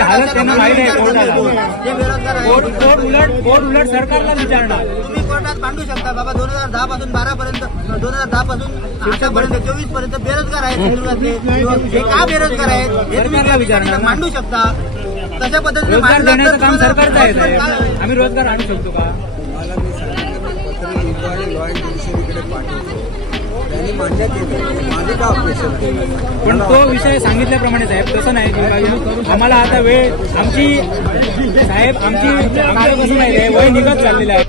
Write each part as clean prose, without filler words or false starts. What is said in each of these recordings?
हरकत नाही. उलट सरकारला विचारणार. तुम्ही कोर्टात मांडू शकता बाबा 2010 पासून 12 पर्यंत 2010 पासून आतापर्यंत 24 पर्यंत बेरोजगार आहेत. हे का बेरोजगार आहेत हे तुम्ही विचारणार मांडू शकता. तशा पद्धतीने काम सरकारचं आहे. आम्ही रोजगार आणू शकतो का? पण तो विषय सांगितल्याप्रमाणे साहेब तसं नाही. आम्हाला आता वेळ आमची साहेब कसं नाही वय निघत चाललेलं आहे.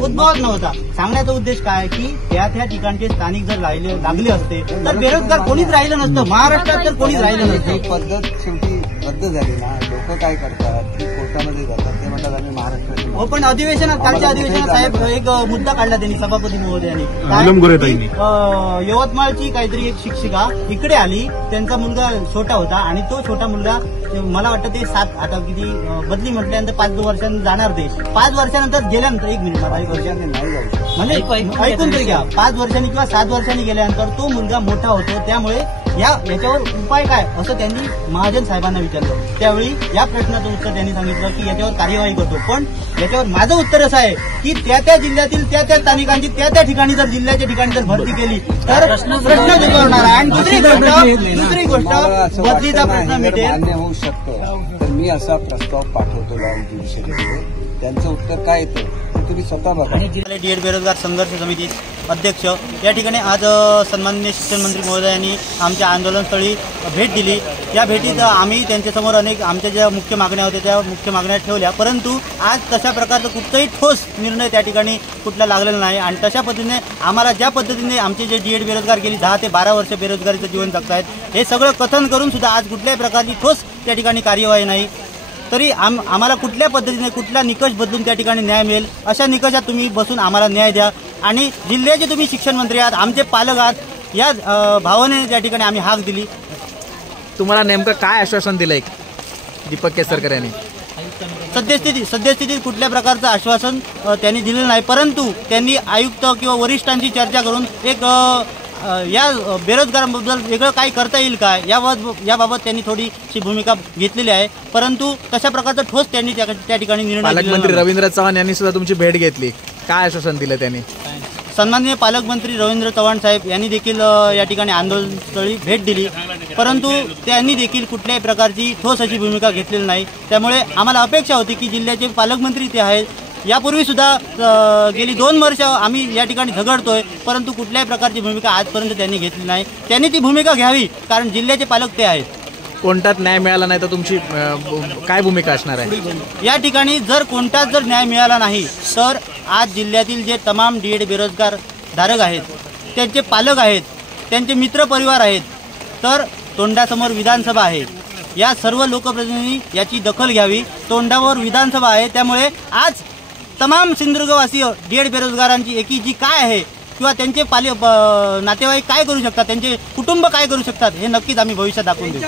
उद्भवत नव्हता. सांगण्याचा उद्देश काय की त्या ठिकाणचे स्थानिक जर लागले असते तर बेरोजगार कोणीच राहिलं नसतं. महाराष्ट्रात तर कोणीच राहिलं नसतं. ही पद्धत शेवटी रद्द झाली ना. लोक काय करतात की कोर्टामध्ये जातात ते म्हणतात आम्ही महाराष्ट्रात. हो पण अधिवेशनात कालच्या अधिवेशनात साहेब एक मुद्दा काढला त्यांनी सभापती महोदयांनी. यवतमाळची काहीतरी एक शिक्षिका इकडे आली. त्यांचा मुलगा छोटा होता आणि तो छोटा मुलगा मला वाटतं ते 7 आता किती बदली म्हटल्यानंतर 5 वर्षांनी जाणार देश. 5 वर्षानंतर गेल्यानंतर 1 मिनिट 5 वर्षांनी नाही जाऊ म्हणजे ऐकून तरी घ्या. 5 वर्षांनी किंवा 7 वर्षांनी गेल्यानंतर तो मुलगा मोठा होतो. त्यामुळे याच्यावर उपाय काय असं त्यांनी महाजन साहेबांना विचारलं. त्यावेळी या प्रश्नाचं उत्तर त्यांनी सांगितलं की याच्यावर कार्यवाही करतो. पण याच्यावर माझं उत्तर असं आहे की त्या जिल्ह्यातील त्या स्थानिकांची त्या ठिकाणी जर जिल्ह्याच्या ठिकाणी जर भरती केली तर प्रश्न सुटणार आहे. आणि दुसरी गोष्ट बदलीचा प्रश्न मिळेल होऊ शकतो. तर मी असा प्रस्ताव पाठवतो लॉ ज्युडिशरीमध्ये. त्यांचं उत्तर काय येतं तुम्ही स्वतः बघा. डीएड बेरोजगार संघर्ष समिती अध्यक्ष या ठिकाणी आज सन्माननीय शिक्षण मंत्री महोदयांनी आमच्या आंदोलनस्थळी भेट दिली. या भेटीत आम्ही त्यांच्यासमोर अनेक आमच्या ज्या मुख्य मागण्या होत्या त्या मुख्य मागण्या ठेवल्या. परंतु आज तशा प्रकारचा कुठलाही ठोस निर्णय त्या ठिकाणी कुठला लागलेला नाही. आणि तशा पद्धतीने आम्हाला ज्या पद्धतीने आमचे जे डीएड बेरोजगार गेली 10 ते 12 वर्ष बेरोजगारीचं जीवन जगतायत हे सगळं कथन करून सुद्धा आज कुठल्याही प्रकारची ठोस त्या ठिकाणी कार्यवाही नाही. तरी आम्हाला कुठल्या पद्धतीने कुठला निकष बदलून त्या ठिकाणी न्याय मिळेल अशा निकषात तुम्ही बसून आम्हाला न्याय द्या. आणि जिल्ह्याचे तुम्ही शिक्षण मंत्री आहात आमचे पालक आहात या भावनेने त्या ठिकाणी आम्ही हाक दिली. तुम्हाला नेमकं काय आश्वासन दिलंय दीपक केसरकर यांनी? सद्यस्थितीत कुठल्या प्रकारचं आश्वासन त्यांनी दिलेलं नाही. परंतु त्यांनी आयुक्त किंवा वरिष्ठांची चर्चा करून एक या बेरोजगारांबद्दल वेगळं काय करता येईल काय याबाबत त्यांनी थोडीशी भूमिका घेतलेली आहे. परंतु तशा प्रकारचा ठोस त्यांनी त्या ठिकाणी निर्णय. पालकमंत्री रवींद्र चव्हाण यांनी सुद्धा तुमची भेट घेतली. काय आश्वासन दिलं त्यांनी? सन्माननीय पालकमंत्री रवींद्र चव्हाण साहेब यांनी देखील या ठिकाणी आंदोलनस्थळी भेट दिली. परंतु त्यांनी देखील कुठल्याही प्रकारची ठोस अशी भूमिका घेतलेली नाही. त्यामुळे आम्हाला अपेक्षा होती की जिल्ह्याचे पालकमंत्री ते आहेत. यापूर्वी सुद्धा गेली 2 वर्ष आम्ही या ठिकाणी झगडतोय परंतु कुठल्याही प्रकारची भूमिका आजपर्यंत त्यांनी घेतली नाही. त्यांनी ती भूमिका घ्यावी कारण जिल्ह्याचे पालक ते आहेत. कोणताच न्याय मिळाला नाही तर तुमची काय भूमिका असणार आहे? या ठिकाणी जर कोणताच जर न्याय मिळाला नाही तर आज जिल्ह्यातील जे तमाम डीएड बेरोजगार धारक आहेत त्यांचे पालक आहेत त्यांचे मित्र परिवार आहेत तर तोंडासमोर विधानसभा आहे. या सर्व लोकप्रतिनिधींनी याची दखल घ्यावी. तोंडावर विधानसभा आहे त्यामुळे आज तमाम सिंधुदुर्गवासीय डीएड बेरोजगारांची एकी जी काय आहे किंवा त्यांचे नातेवाईक काय करू शकतात त्यांचे कुटुंब काय करू शकतात हे नक्कीच आम्ही भविष्यात दाखवून देऊ.